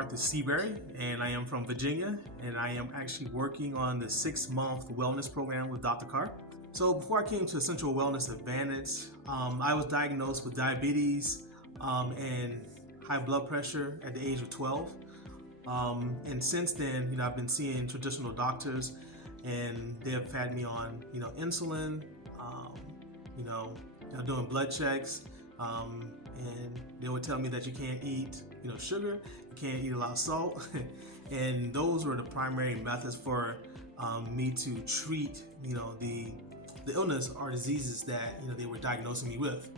MacArthur Seabury, and I am from Virginia, and I am actually working on the 6-month wellness program with Dr. Carr. So before I came to Esssential Wellness Advantage, I was diagnosed with diabetes and high blood pressure at the age of 12. And since then, I've been seeing traditional doctors, and they have had me on, insulin, doing blood checks, and they would tell me that you can't eat, sugar, you can't eat a lot of salt, and those were the primary methods for me to treat, the illness or diseases that they were diagnosing me with.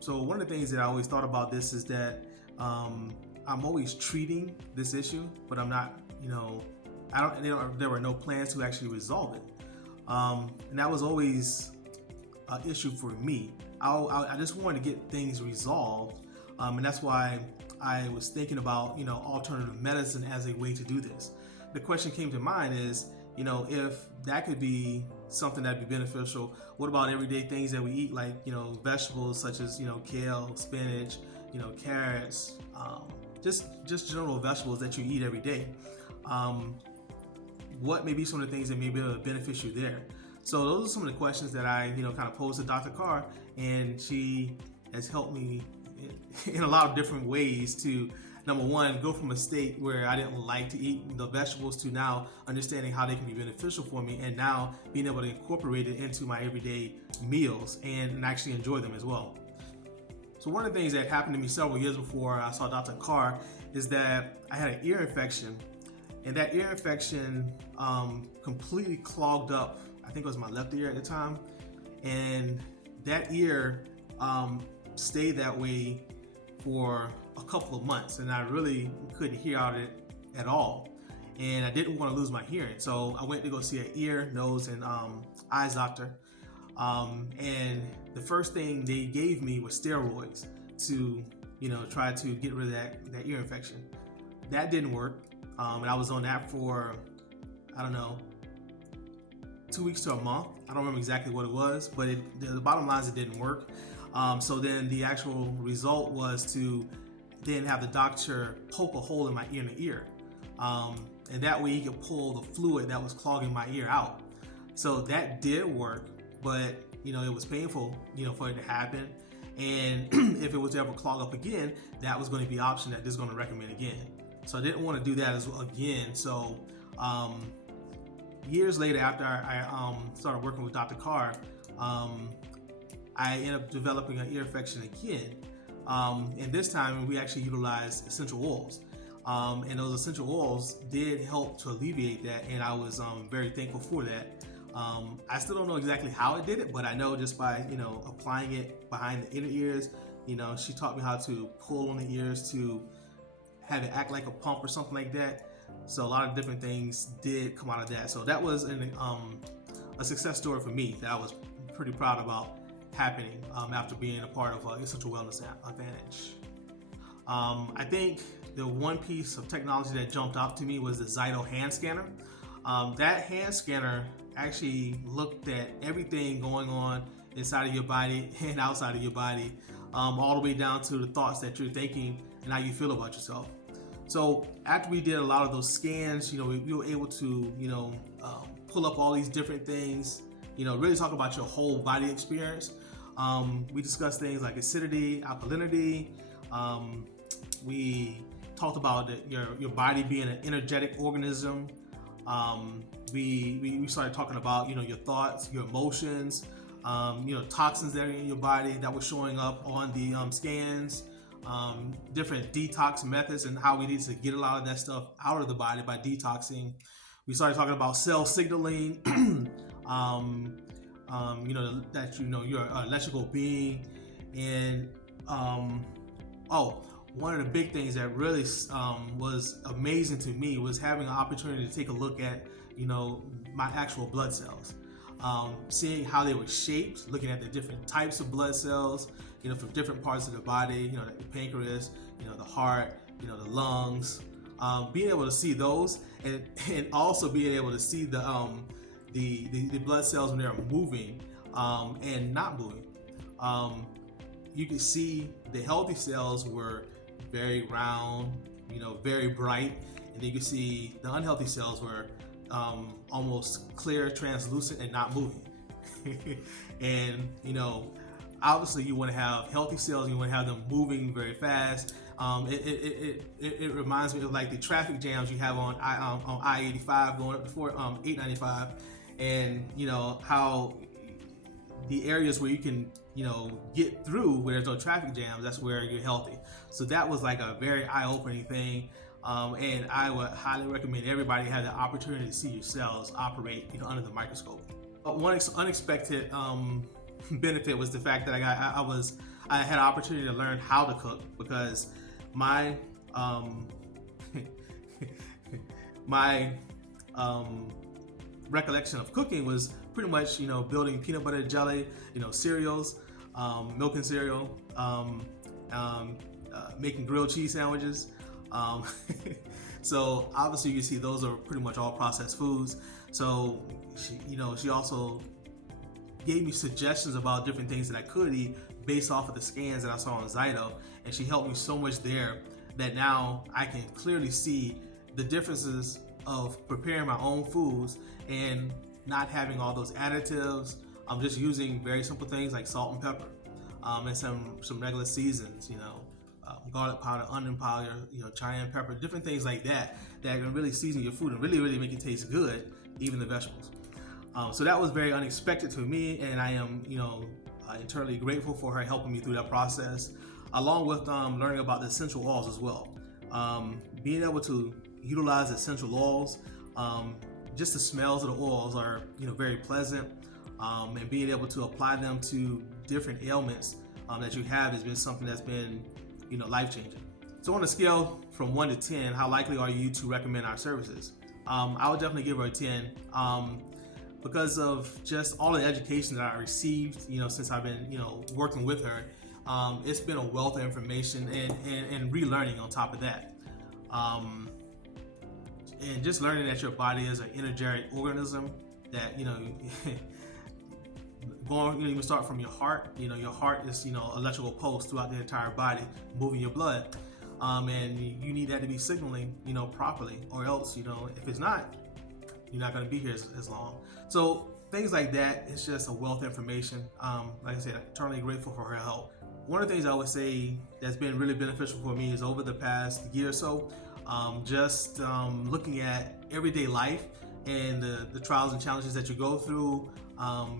So one of the things that I always thought about this is that I'm always treating this issue, but I'm not, there were no plans to actually resolve it. And that was always an issue for me. I just wanted to get things resolved, and that's why I was thinking about, alternative medicine as a way to do this. The question came to mind is, if that could be something that'd be beneficial, what about everyday things that we eat, like, vegetables such as, kale, spinach, carrots, just general vegetables that you eat every day. What may be some of the things that may be able to benefit you there? So those are some of the questions that I, kind of posed to Dr. Carr, and she has helped me in a lot of different ways to, number one, go from a state where I didn't like to eat the vegetables to now understanding how they can be beneficial for me, and now being able to incorporate it into my everyday meals and actually enjoy them as well. So one of the things that happened to me several years before I saw Dr. Carr is that I had an ear infection, and that ear infection completely clogged up, I think it was my left ear at the time, and that ear stayed that way for a couple of months, and I really couldn't hear out it at all, and I didn't want to lose my hearing. So I went to go see an ear, nose, and eyes doctor, and the first thing they gave me was steroids to try to get rid of that ear infection. That didn't work, and I was on that for, I don't know, 2 weeks to a month. I don't remember exactly what it was, but the bottom line is it didn't work. So then the actual result was to then have the doctor poke a hole in my ear, and that way he could pull the fluid that was clogging my ear out. So that did work, but it was painful, for it to happen. And if it was to ever clog up again, that was going to be an option that they're going to recommend again. So I didn't want to do that again. So years later, after I started working with Dr. Carr, I ended up developing an ear infection again. And this time we actually utilized essential oils. And those essential oils did help to alleviate that, and I was very thankful for that. I still don't know exactly how it did it, but I know just by applying it behind the inner ears. She taught me how to pull on the ears to have it act like a pump or something like that. So a lot of different things did come out of that. So that was a success story for me that I was pretty proud about happening after being a part of Esssential Wellness Advantage. I think the one piece of technology that jumped out to me was the Zyto hand scanner. That hand scanner actually looked at everything going on inside of your body and outside of your body, all the way down to the thoughts that you're thinking and how you feel about yourself. So after we did a lot of those scans, we were able to, pull up all these different things, really talk about your whole body experience. We discussed things like acidity, alkalinity. We talked about your body being an energetic organism. We started talking about, your thoughts, your emotions, toxins that are in your body that were showing up on the scans, different detox methods and how we need to get a lot of that stuff out of the body by detoxing. We started talking about cell signaling, that you're an electrical being, and one of the big things that really was amazing to me was having an opportunity to take a look at my actual blood cells, seeing how they were shaped, looking at the different types of blood cells, from different parts of the body, like the pancreas, the heart, the lungs, being able to see those, and also being able to see the blood cells when they're moving and not moving. You can see the healthy cells were very round, very bright, and then you can see the unhealthy cells were almost clear, translucent, and not moving. And obviously you want to have healthy cells, you want to have them moving very fast. It reminds me of like the traffic jams you have on I-85 going up before 895, and how the areas where you can get through where there's no traffic jams, that's where you're healthy. So that was like a very eye-opening thing, and I would highly recommend everybody have the opportunity to see your cells operate under the microscope. One unexpected benefit was the fact that I had an opportunity to learn how to cook, because my recollection of cooking was pretty much building peanut butter jelly, cereals, milk and cereal, making grilled cheese sandwiches. So obviously you see those are pretty much all processed foods. So she also gave me suggestions about different things that I could eat based off of the scans that I saw on Zyto, and she helped me so much there that now I can clearly see the differences of preparing my own foods and not having all those additives. I'm just using very simple things like salt and pepper, and some regular seasons, garlic powder, onion powder, cayenne pepper, different things like that can really season your food and really make it taste good, even the vegetables. So that was very unexpected for me, and I am eternally grateful for her helping me through that process, along with learning about the essential oils as well. Being able to utilize essential oils, just the smells of the oils are very pleasant, and being able to apply them to different ailments that you have has been something that's been life-changing. So on a scale from 1 to 10, how likely are you to recommend our services? I would definitely give her a 10, because of just all the education that I received since I've been working with her. It's been a wealth of information and relearning on top of that. And just learning that your body is an energetic organism, that even start from your heart. Your heart is electrical pulse throughout the entire body, moving your blood, and you need that to be signaling properly, or else if it's not, you're not going to be here as long. So things like that, it's just a wealth of information. Like I said, I'm eternally grateful for her help. One of the things I would say that's been really beneficial for me is over the past year or so, just looking at everyday life and the trials and challenges that you go through.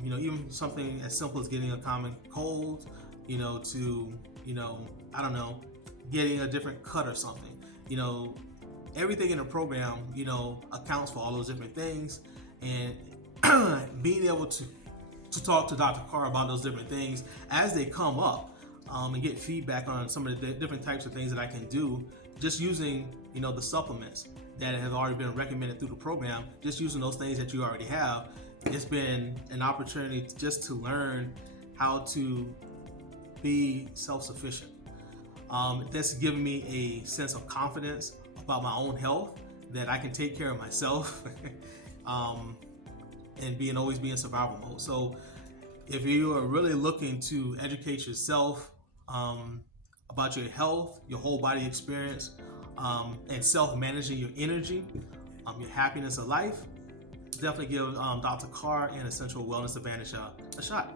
Even something as simple as getting a common cold, to I don't know, getting a different cut or something. Everything in the program, accounts for all those different things, and being able to talk to Dr. Carr about those different things as they come up, and get feedback on some of the different types of things that I can do, just using the supplements that have already been recommended through the program, just using those things that you already have. It's been an opportunity just to learn how to be self-sufficient. That's given me a sense of confidence about my own health, that I can take care of myself, and always be in survival mode. So if you are really looking to educate yourself about your health, your whole body experience, and self-managing your energy, your happiness of life, definitely give Dr. Carr and Essential Wellness Advantage a shot.